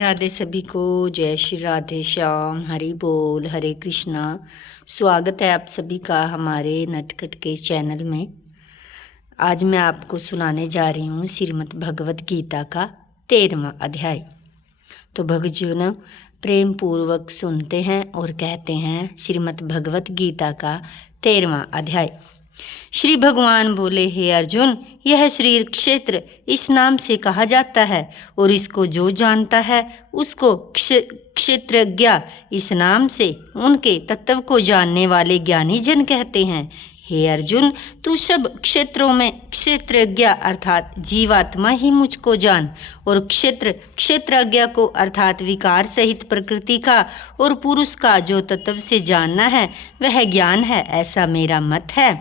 राधे सभी को। जय श्री राधे श्याम, हरि बोल, हरे कृष्णा। स्वागत है आप सभी का हमारे नटखट के चैनल में। आज मैं आपको सुनाने जा रही हूँ श्रीमद् भगवत गीता का 13वां अध्याय। तो भक्तजनों प्रेम पूर्वक सुनते हैं और कहते हैं श्रीमद् भगवत गीता का 13वां अध्याय। श्री भगवान बोले, हे अर्जुन, यह शरीर क्षेत्र इस नाम से कहा जाता है और इसको जो जानता है उसको क्षेत्रज्ञ इस नाम से उनके तत्व को जानने वाले ज्ञानी जन कहते हैं। हे अर्जुन, तू सब क्षेत्रों में क्षेत्रज्ञ अर्थात जीवात्मा ही मुझको जान और क्षेत्रज्ञ को अर्थात विकार सहित प्रकृति का और पुरुष का जो तत्व से जानना है वह ज्ञान है, ऐसा मेरा मत है।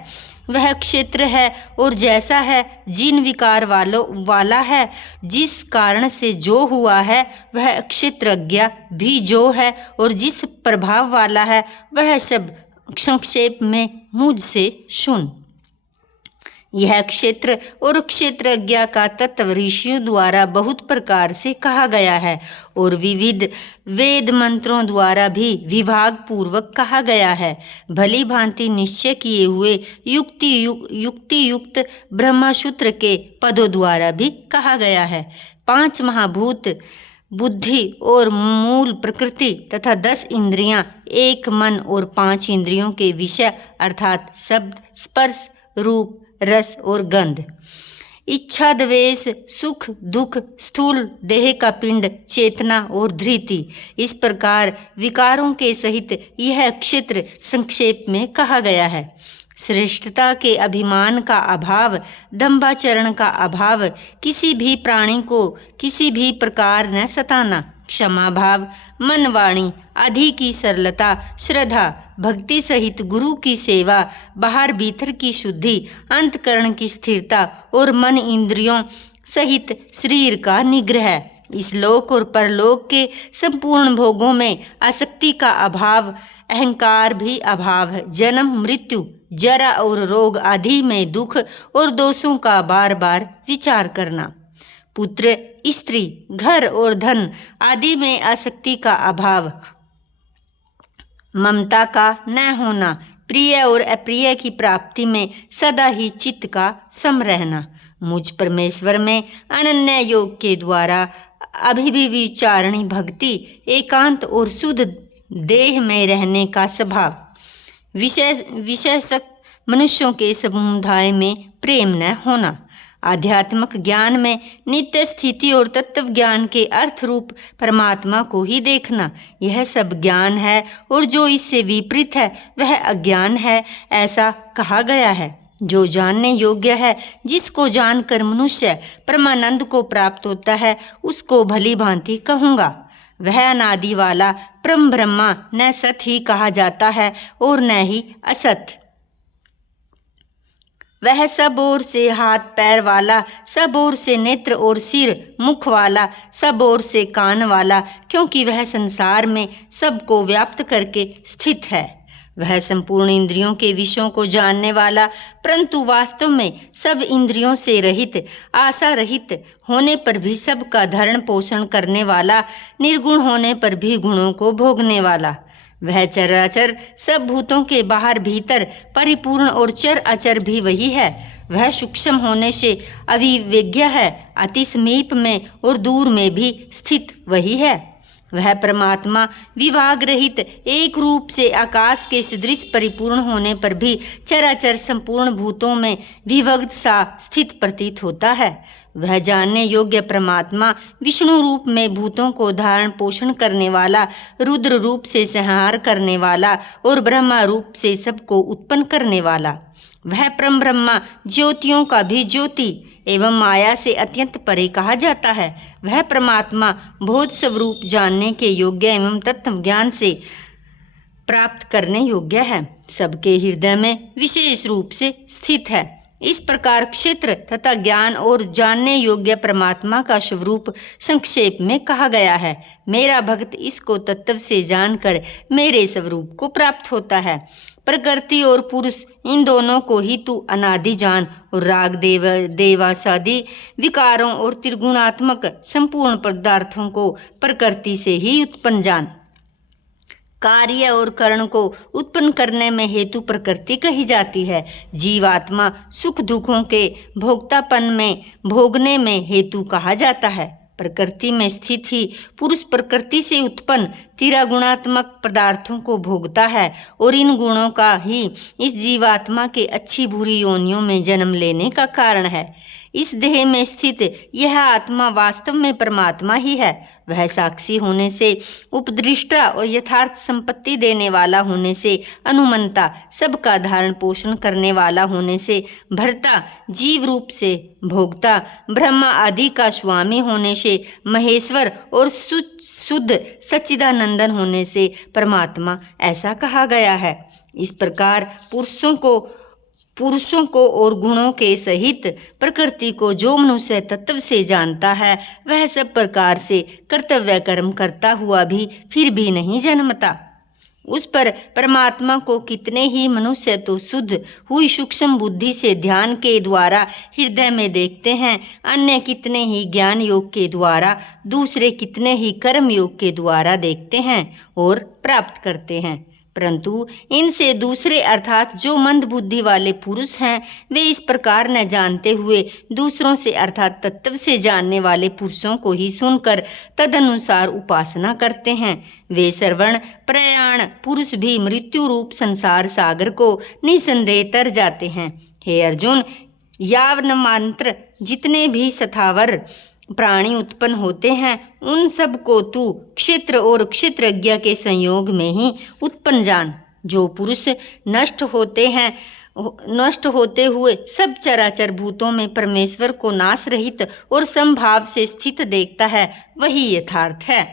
वह क्षेत्र है और जैसा है जिन विकार वाला है, जिस कारण से जो हुआ है वह क्षेत्रज्ञ भी जो है और जिस प्रभाव वाला है वह सब संक्षेप में मुझसे सुन। यह क्षेत्र और क्षेत्रज्ञ का तत्व ऋषियों द्वारा बहुत प्रकार से कहा गया है और विविध वेद मंत्रों द्वारा भी विभाग पूर्वक कहा गया है। भली भांति निश्चय किए हुए युक्ति युक्त ब्रह्मसूत्र के पदों द्वारा भी कहा गया है। 5 महाभूत, बुद्धि और मूल प्रकृति तथा 10 इंद्रियां, 1 मन और 5 इंद्रियों के विषय अर्थात शब्द, स्पर्श, रूप, रस और गंध, इच्छा, द्वेष, सुख, दुख, स्थूल देह का पिंड, चेतना और धृति, इस प्रकार विकारों के सहित यह क्षेत्र संक्षेप में कहा गया है। श्रेष्ठता के अभिमान का अभाव, दंभाचरण का अभाव, किसी भी प्राणी को किसी भी प्रकार न सताना, क्षमा भाव, मन वाणी आदि की सरलता, श्रद्धा, भक्ति सहित गुरु की सेवा, बाहर भीतर की शुद्धि, अंतकरण की स्थिरता और मन इंद्रियों सहित शरीर का निग्रह, इस लोक और परलोक के संपूर्ण भोगों में आसक्ति का अभाव, अहंकार भी अभाव, जन्म, मृत्यु, जरा और रोग आदि में दुख और दोषों का बार बार विचार करना, पुत्र, स्त्री, घर और धन आदि में आसक्ति का अभाव, ममता का न होना, प्रिय और अप्रिय की प्राप्ति में सदा ही चित्त का सम रहना, मुझ परमेश्वर में अनन्य योग के द्वारा अभिविचारणी भक्ति, एकांत और शुद्ध देह में रहने का स्वभाव, विशेषक मनुष्यों के समुदाय में प्रेम न होना, आध्यात्मिक ज्ञान में नित्य स्थिति और तत्व ज्ञान के अर्थ रूप परमात्मा को ही देखना, यह सब ज्ञान है और जो इससे विपरीत है वह अज्ञान है, ऐसा कहा गया है। जो जानने योग्य है, जिसको जानकर मनुष्य परमानंद को प्राप्त होता है, उसको भली भांति कहूँगा। वह अनादि वाला परम ब्रह्मा न सत ही कहा जाता है और न ही असत। वह सब ओर से हाथ पैर वाला, सब ओर से नेत्र और सिर मुख वाला, सब ओर से कान वाला, क्योंकि वह संसार में सबको व्याप्त करके स्थित है। वह संपूर्ण इंद्रियों के विषयों को जानने वाला, परंतु वास्तव में सब इंद्रियों से रहित, आशा रहित होने पर भी सबका धरण पोषण करने वाला, निर्गुण होने पर भी गुणों को भोगने वाला। वह चराचर सब भूतों के बाहर भीतर परिपूर्ण और चर अचर भी वही है। वह सूक्ष्म होने से अविवेज्ञ है, अति समीप में और दूर में भी स्थित वही है। वह परमात्मा विभाग रहित एक रूप से आकाश के सदृश परिपूर्ण होने पर भी चराचर संपूर्ण भूतों में विभक्त सा स्थित प्रतीत होता है। वह जानने योग्य परमात्मा विष्णु रूप में भूतों को धारण पोषण करने वाला, रुद्र रूप से संहार करने वाला और ब्रह्मा रूप से सबको उत्पन्न करने वाला। वह परम ब्रह्मा ज्योतियों का भी ज्योति एवं माया से अत्यंत परे कहा जाता है। वह परमात्मा बोध स्वरूप जानने के योग्य एवं तत्व ज्ञान से प्राप्त करने योग्य है, सबके हृदय में विशेष रूप से स्थित है। इस प्रकार क्षेत्र तथा ज्ञान और जानने योग्य परमात्मा का स्वरूप संक्षेप में कहा गया है। मेरा भक्त इसको तत्व से जानकर मेरे स्वरूप को प्राप्त होता है। प्रकृति और पुरुष इन दोनों को ही तू अनादि जान और राग देवासादि विकारों और त्रिगुणात्मक संपूर्ण पदार्थों को प्रकृति से ही उत्पन्न जान। कार्य और कर्ण को उत्पन्न करने में हेतु प्रकृति कही जाती है। जीवात्मा सुख दुखों के भोक्तापन में भोगने में हेतु कहा जाता है। प्रकृति में स्थित ही पुरुष प्रकृति से उत्पन्न त्रिगुणात्मक पदार्थों को भोगता है और इन गुणों का ही इस जीवात्मा के अच्छी बुरी योनियों में जन्म लेने का कारण है। इस देह में स्थित यह आत्मा वास्तव में परमात्मा ही है। वह साक्षी होने से, उपदृष्टा और यथार्थ संपत्ति देने वाला होने से, अनुमंता, सबका धारण पोषण करने वाला होने से, भर्ता, जीव रूप से भोक्ता, ब्रह्मा आदि का स्वामी होने से, महेश्वर और शुद्ध सच्चिदानंदन होने से परमात्मा ऐसा कहा गया है। इस प्रकार पुरुषों को और गुणों के सहित प्रकृति को जो मनुष्य तत्व से जानता है, वह सब प्रकार से कर्तव्य कर्म करता हुआ भी फिर भी नहीं जन्मता। उस पर परमात्मा को कितने ही मनुष्य तो शुद्ध हुई सूक्ष्म बुद्धि से ध्यान के द्वारा हृदय में देखते हैं, अन्य कितने ही ज्ञान योग के द्वारा, दूसरे कितने ही कर्म योग के द्वारा देखते हैं और प्राप्त करते हैं। परंतु इनसे दूसरे अर्थात जो मंद बुद्धि वाले पुरुष हैं, वे इस प्रकार न जानते हुए दूसरों से अर्थात तत्व से जानने वाले पुरुषों को ही सुनकर तदनुसार उपासना करते हैं। वे श्रवण प्रयाण पुरुष भी मृत्यु रूप संसार सागर को निसंदेह तर जाते हैं। हे अर्जुन, यावन मात्र जितने भी स्थावर प्राणी उत्पन्न होते हैं, उन सब को तू क्षेत्र और क्षेत्रज्ञ के संयोग में ही उत्पन्न जान। जो पुरुष नष्ट होते हुए सब चराचर भूतों में परमेश्वर को नाश रहित और समभाव से स्थित देखता है, वही यथार्थ है।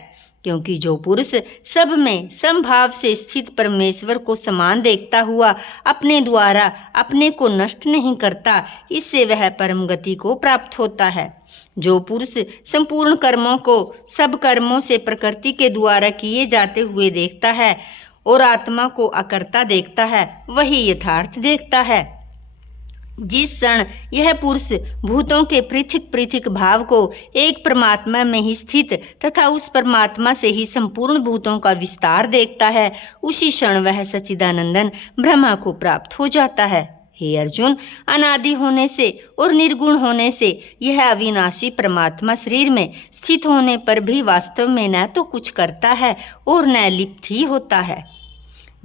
क्योंकि जो पुरुष सब में समभाव से स्थित परमेश्वर को समान देखता हुआ अपने द्वारा अपने को नष्ट नहीं करता, इससे वह परम गति को प्राप्त होता है। जो पुरुष संपूर्ण कर्मों को सब कर्मों से प्रकृति के द्वारा किए जाते हुए देखता है और आत्मा को अकर्ता देखता है, वही यथार्थ देखता है। जिस क्षण यह पुरुष भूतों के पृथक पृथक भाव को एक परमात्मा में ही स्थित तथा उस परमात्मा से ही संपूर्ण भूतों का विस्तार देखता है, उसी क्षण वह सच्चिदानंदन ब्रह्मा को प्राप्त हो जाता है। हे अर्जुन, अनादि होने से और निर्गुण होने से यह अविनाशी परमात्मा शरीर में स्थित होने पर भी वास्तव में न तो कुछ करता है और न लिप्त ही होता है।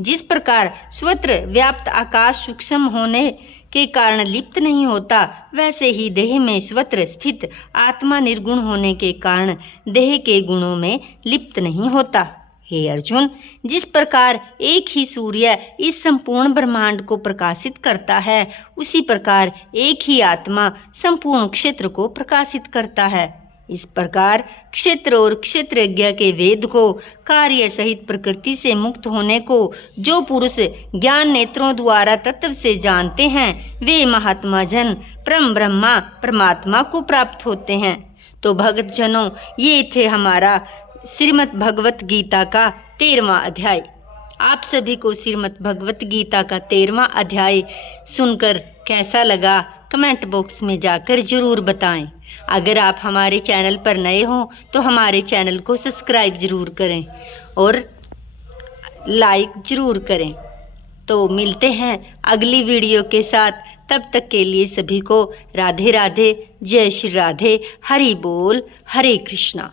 जिस प्रकार स्वत्र व्याप्त आकाश सूक्ष्म होने के कारण लिप्त नहीं होता, वैसे ही देह में स्वत्र स्थित आत्मा निर्गुण होने के कारण देह के गुणों में लिप्त नहीं होता। हे अर्जुन, जिस प्रकार एक ही सूर्य इस संपूर्ण ब्रह्मांड को प्रकाशित करता है, उसी प्रकार एक ही आत्मा संपूर्ण क्षेत्र को प्रकाशित करता है। इस प्रकार क्षेत्र और क्षेत्रज्ञ के वेद को, कार्य सहित प्रकृति से मुक्त होने को जो पुरुष ज्ञान नेत्रों द्वारा तत्व से जानते हैं, वे महात्मा जन परम ब्रह्मा परमात्मा को प्राप्त होते हैं। तो भक्त जनों, ये थे हमारा श्रीमद् भगवत गीता का 13वां अध्याय। आप सभी को श्रीमद् भगवत गीता का 13वां अध्याय सुनकर कैसा लगा, कमेंट बॉक्स में जाकर ज़रूर बताएं। अगर आप हमारे चैनल पर नए हों तो हमारे चैनल को सब्सक्राइब ज़रूर करें और लाइक ज़रूर करें। तो मिलते हैं अगली वीडियो के साथ। तब तक के लिए सभी को राधे राधे, जय श्री राधे, हरि बोल, हरे कृष्णा।